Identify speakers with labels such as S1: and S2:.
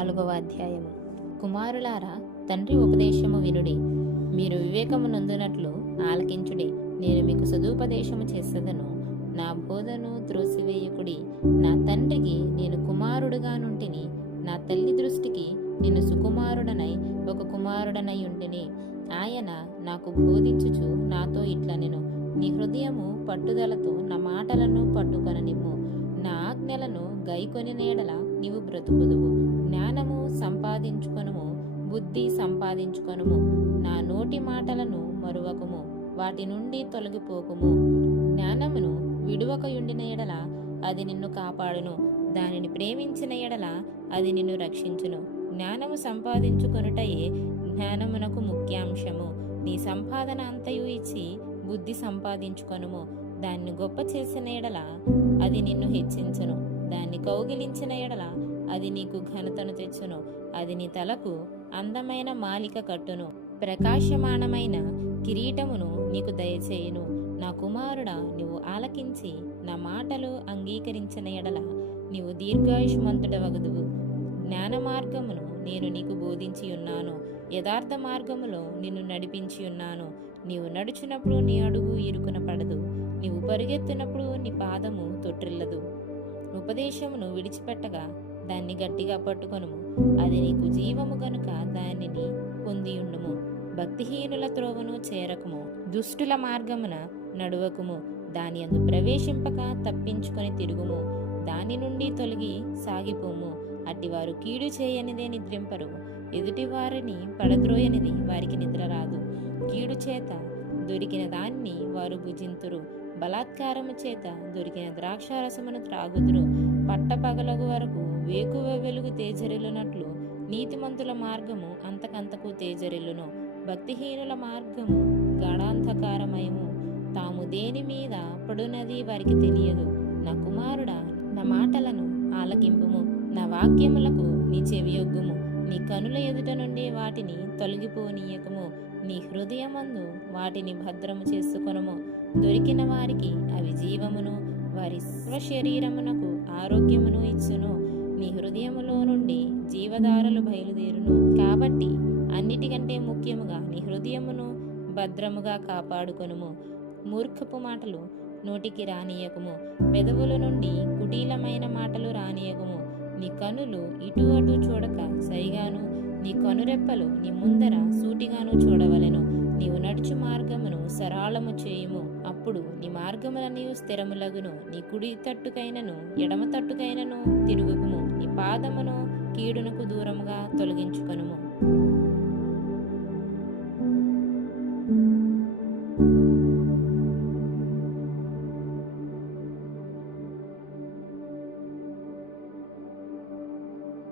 S1: నాలుగవ అధ్యాయము. కుమారులారా తండ్రి ఉపదేశము వినుడి. మీరు వివేకము నొందునట్లు ఆలకించుడి. నేను మీకు సదుపదేశము చేసేదను. నా బోధను త్రోసివేయకుడి. నా తండ్రికి నేను కుమారుడుగా నుంటిని. నా తల్లి దృష్టికి నేను సుకుమారుడనై ఒక కుమారుడనై ఉంటిని. ఆయన నాకు బోధించుచు నాతో ఇట్లనెను. నేను నీ హృదయము పట్టుదలతో నా మాటలను పట్టుకొననిమ్ము. నా ఆజ్ఞలను గైకొని నీడల నీవు బ్రతుకుదువు. జ్ఞానము సంపాదించుకొనుము బుద్ధి సంపాదించుకొనుము. నా నోటి మాటలను మరువకుము వాటి నుండి తొలగిపోకుము. జ్ఞానమును విడువకయుండిన ఎడల అది నిన్ను కాపాడును. దానిని ప్రేమించిన ఎడల అది నిన్ను రక్షించును. జ్ఞానము సంపాదించుకొనుటయే జ్ఞానమునకు ముఖ్యాంశము. నీ సంపాదన అంతయు ఇచ్చి బుద్ధి సంపాదించుకొనుము. దాన్ని గొప్ప చేసిన ఎడల అది నిన్ను హెచ్చించును. దాన్ని కౌగిలించిన ఎడల అది నీకు ఘనతను తెచ్చును. అది నీ తలకు అందమైన మాలిక కట్టును. ప్రకాశమానమైన కిరీటమును నీకు దయచేయును. నా కుమారుడా నీవు ఆలకించి నా మాటలు అంగీకరించిన ఎడల నీవు దీర్ఘాయుష్మంతుడవగదువు. జ్ఞాన మార్గమును నేను నీకు బోధించి ఉన్నాను యథార్థ మార్గములో నిన్ను నడిపించి ఉన్నాను నీవు నడుచినప్పుడు నీ అడుగు ఇరుకున పడదు. నీవు పరుగెత్తినప్పుడు నీ పాదము తొట్టిల్లదు. ఉపదేశమును విడిచిపెట్టగా దాన్ని గట్టిగా పట్టుకొనుము. అది నీకు జీవము గనుక దానిని పొందియుండుము భక్తిహీనుల త్రోవను చేరకుము. దుష్టుల మార్గమున నడువకుము. దాని అందు ప్రవేశింపక తప్పించుకొని తిరుగుము. దాని నుండి తొలగి సాగిపోము. అట్టివారు కీడు చేయనిదే నిద్రింపరు ఎదుటి వారిని పడద్రోయనిది వారికి నిద్ర రాదు. కీడు చేత దొరికిన దాన్ని వారు భుజింతురు. బలాత్కారము చేత దొరికిన ద్రాక్షారసమును త్రాగుదురు. పట్టపగలగు వరకు వేకువ వెలుగు తేజరిల్లునట్లు నీతిమంతుల మార్గము అంతకంతకు తేజరిల్లును. భక్తిహీనుల మార్గము గాఢాంధకారమయము. తాము దేని మీద పడునది వారికి తెలియదు. నా కుమారుడా నా మాటలను ఆలకింపుము. నా వాక్యములకు నీ చెవియొగ్గుము. నీ కనుల ఎదుట నుండి వాటిని తొలగిపోనీయకము. నీ హృదయమందు వాటిని భద్రము చేసుకొనము. దొరికిన వారికి అవి జీవమును వారి స్వశరీరమునకు ఆరోగ్యమును ఇచ్చును. నీ హృదయములో నుండి జీవధారలు బయలుదేరును. కాబట్టి అన్నిటికంటే ముఖ్యముగా నీ హృదయమును భద్రముగా కాపాడుకొనుము. మూర్ఖపు మాటలు నోటికి రానియకము. పెదవుల నుండి కుటీలమైన మాటలు రానియకము. కనులు ఇటు అటు చూడక సరిగాను నీ కనురెప్పలు నీ ముందర సూటిగాను చూడవలెను. నీవు నడుచు మార్గమును సరాళము చేయుము. అప్పుడు నీ మార్గములన్నీ స్థిరములగును. నీ కుడి తట్టుకైనను ఎడమ తట్టుకైనను తిరుగుకుము. నీ పాదమును కీడునకు దూరముగా తొలగించుకొనుము.